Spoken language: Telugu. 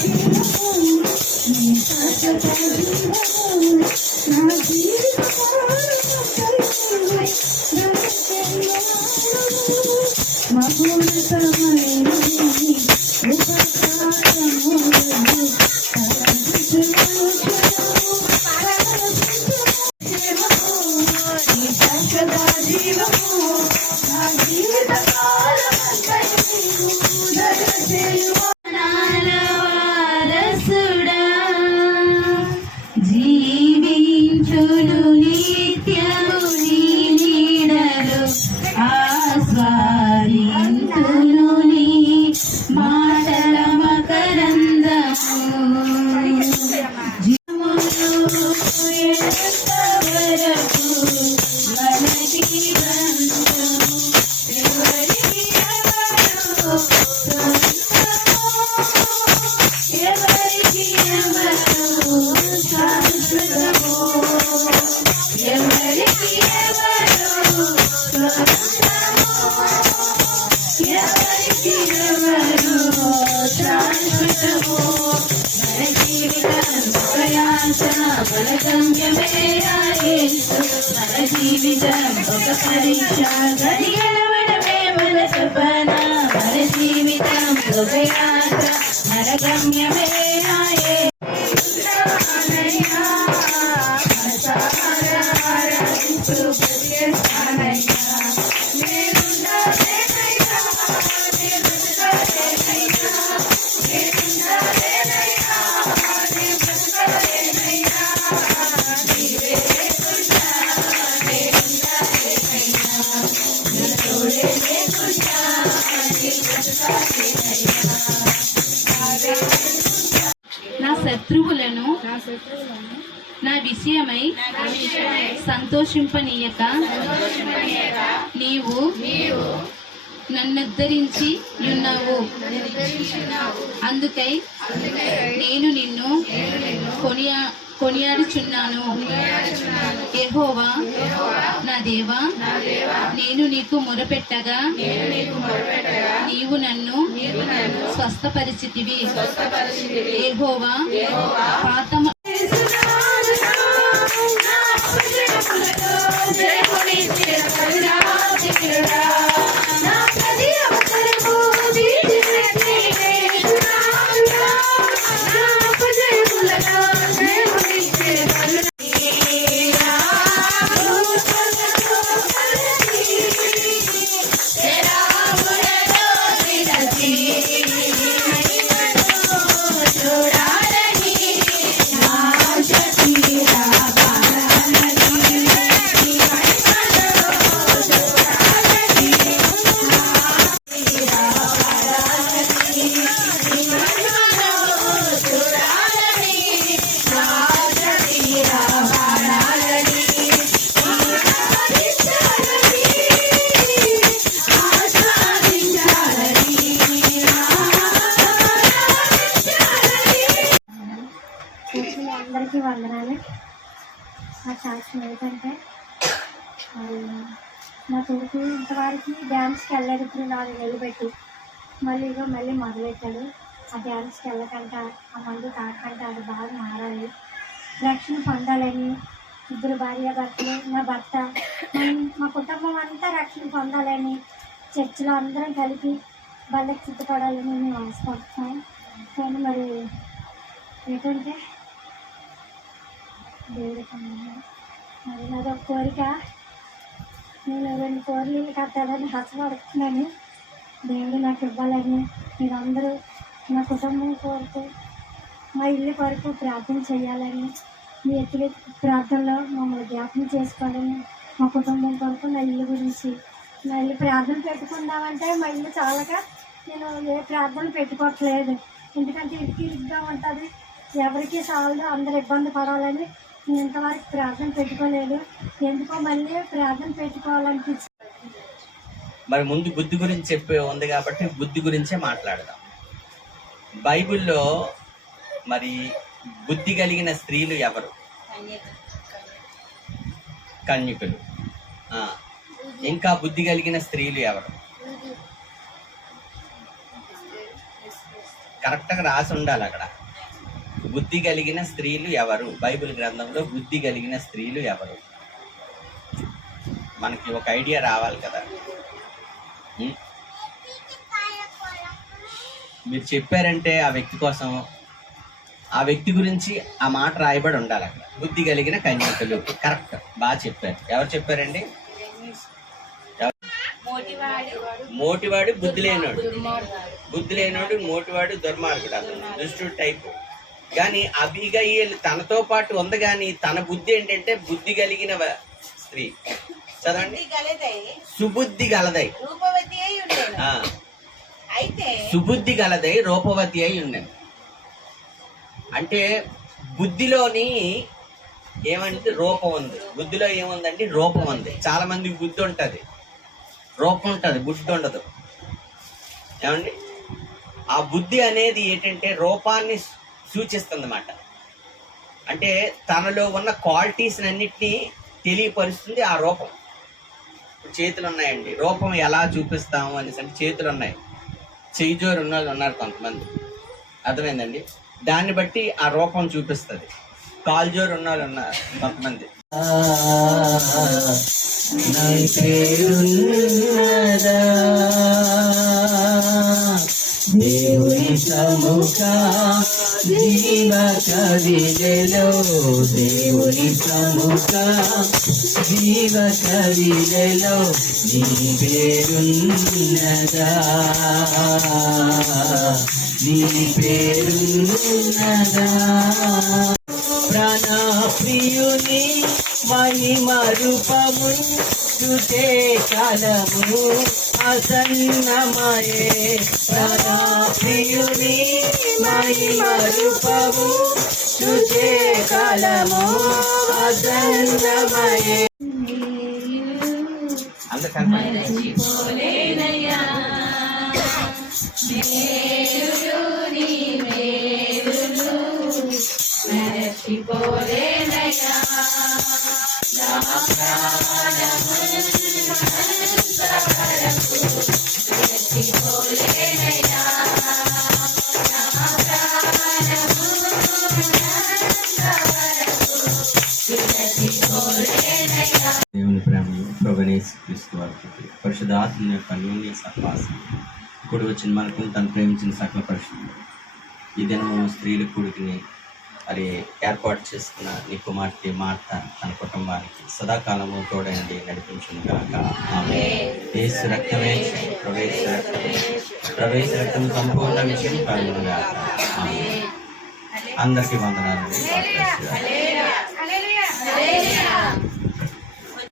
మన జీవితం ఒక పరీక్ష గడియడమే మన తపన మన జీవితం ఒక యాత్ర మన గమ్యమే ఆయే నా శత్రువులను నా విషయమై సంతోషింపనీయక నీవు నన్నుద్ధరించి ఉన్నావు. అందుకై నేను నిన్ను కొనియాడుచున్నాను. యెహోవా నా దేవా, నేను నీకు మొరపెట్టగా నీవు నన్ను స్వస్థపరిచితివి. యెహోవా పాత అందరికీ వందనాలు. నా సాక్ష్యం ఏంటంటే నా కొడుకు ఇంతవరకు డ్యాన్స్కి వెళ్ళలేదు. ఇప్పుడు 4 నెలలు పెట్టి మళ్ళీ మొదలెట్టాడు. ఆ డ్యాన్స్కి వెళ్ళకంట, ఆ మందు తాకంట, అది బాగా మారాలి, రక్షణ పొందాలని 2 భార్యాభర్తలు, నా భర్త, మా కుటుంబం అంతా రక్షణ పొందాలని చర్చిలో అందరం కలిపి బళ్ళకి చుట్టుపడాలని మేము ఆశపడుతున్నాం. కానీ మరి ఏంటంటే దేవుడికి మరి నాదొక కోరిక, నేను 2 కోరికలు కట్టాలని ఆశపడుతున్నాను. దేవుడు నాకు ఇవ్వాలని మీరందరూ నా కుటుంబం కొరకు, మా ఇల్లు కొరకు ప్రార్థన చేయాలని, మీ ఎత్తుల ప్రార్థనలో మమ్మల్ని జ్ఞాపకం చేసుకోవాలని, మా కుటుంబం కొరకు, నా ఇల్లు గురించి, నా ఇల్లు ప్రార్థన పెట్టుకుందామంటే మా ఇల్లు చాలక నేను ఏ ప్రార్థన పెట్టుకోవట్లేదు. ఎందుకంటే ఇరుగ్గా ఉంటుంది, ఎవరికి చాలదు, అందరు ఇబ్బంది పడాలని నేను ఇంతవరకు ప్రార్థన పెట్టుకోలేదు. ఎందుకో మళ్ళీ ప్రార్థన పెట్టుకోవాలనిపించింది. మరి ముందు బుద్ధి గురించి చెప్పే ఉంది కాబట్టి బుద్ధి గురించే మాట్లాడదాం. బైబిల్లో మరి బుద్ధి కలిగిన స్త్రీలు ఎవరు? కన్యకులు. ఇంకా బుద్ధి కలిగిన స్త్రీలు ఎవరు? కరెక్ట్గా రాసి ఉండాలి అక్కడ. బుద్ధి కలిగిన స్త్రీలు ఎవరు? బైబిల్ గ్రంథంలో బుద్ధి కలిగిన స్త్రీలు ఎవరు? మనకి ఒక ఐడియా రావాలి కదా. ఉం? మీరు చెప్పారంటే ఆ వ్యక్తి కోసం, ఆ వ్యక్తి గురించి ఆ మాట రాయబడి ఉండాలి అక్కడ. బుద్ధి కలిగిన కన్యకలు. కరెక్ట్, బాగా చెప్పారు. ఎవరు చెప్పారండి? మోటివాడు బుద్ధి లేనోడు. బుద్ధి లేనోడు మోటివాడు దుర్మార్గుడు, అతను దుష్టుడు టైపు. కానీ అబిగయీలు తనతో పాటు ఉంది, కానీ తన బుద్ధి ఏంటంటే బుద్ధి కలిగిన స్త్రీ. చదవండి. సుబుద్ధి గలదై, సుబుద్ధి గలదై రూపవతి అయి ఉండేది. అంటే బుద్ధిలోని ఏమంటే రూపం ఉంది. బుద్ధిలో ఏముందంటే రూపం ఉంది. చాలా మందికి బుద్ధి ఉంటుంది, రూపం ఉంటుంది, బుద్ధి ఉండదు. ఏమండి? ఆ బుద్ధి అనేది ఏంటంటే రూపాన్ని సూచిస్తుంది అన్నమాట. అంటే తనలో ఉన్న క్వాలిటీస్ అన్నిటినీ తెలియపరుస్తుంది ఆ రూపం. ఇప్పుడు చేతులు ఉన్నాయండి, రూపం ఎలా చూపిస్తాము అనేసి అంటే చేతులు ఉన్నాయి, చెయ్యి జోరు ఉన్న వాళ్ళు ఉన్నారు కొంతమంది, అర్థమైందండి? దాన్ని బట్టి ఆ రూపం చూపిస్తుంది. కాలు జోరు ఉన్న వాళ్ళు ఉన్నారు కొంతమంది. దేవుని సముఖ జీవ కవిలో, దేవుని సముఖ జీవ కవిలో నీ పేరున్నదా, నీ పేరున్నదా. ప్రాణప్రియుని మహిమ రూపము చుటే కాలము ఆసన్నమయే. ప్రాణప్రియుని మహిమ రూపము చుటే కాలము ఆసన్నమయే. దేవుని ప్రేమను ప్రభువైన యేసుక్రీస్తు వారి పరిశుద్ధాత్మ యొక్క అన్యోన్య సహవాసం కూడి వచ్చిన మనకు తను ప్రేమించిన సకల పరిశుద్ధులు ఈ దినము స్త్రీల కూడికిని మరి ఏర్పాటు చేసుకున్న నీ కుమార్తె మార్త తన కుటుంబానికి సదాకాలము తోడైంది నడిపించును గాక. ఆమేన్. యేసు రక్తమే ప్రవేశ రక్తం సంపూర్ణ విషయం కలుగును గాక. ఆమేన్. అందరికీ వందనాలు.